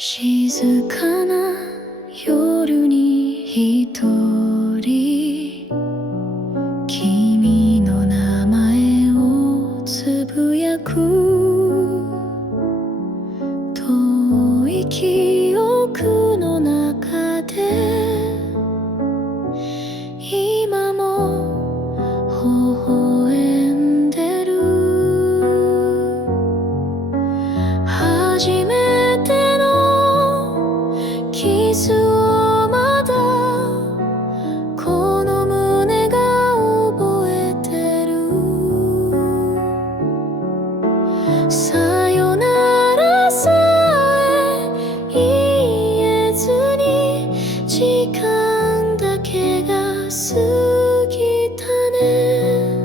静かな夜に一人君の名前をつぶやく遠い記憶の中で今も微笑んでる初めてのキスをまだこの胸が覚えてるさよならさえ言えずに時間だけが過ぎたね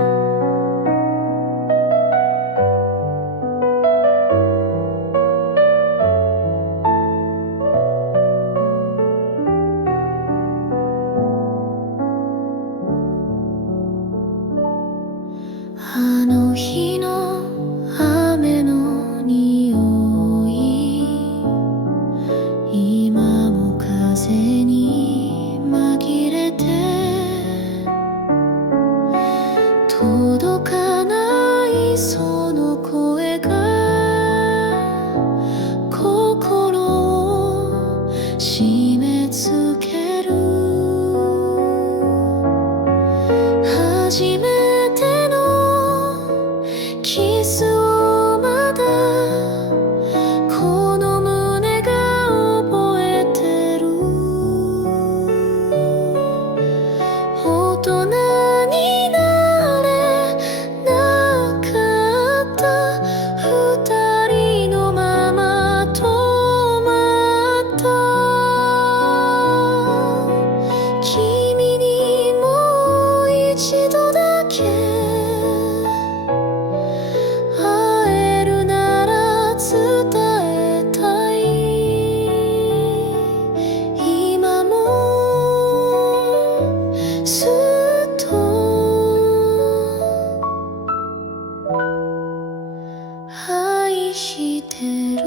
あの日の雨の匂い今も風に紛れて届かないその声が心を締め付ける初めてのキスをまだこの胸が覚えてる大人になれなかった二人のまま止まった君にもう一度だけ会えるなら伝えたい今もずっと愛してる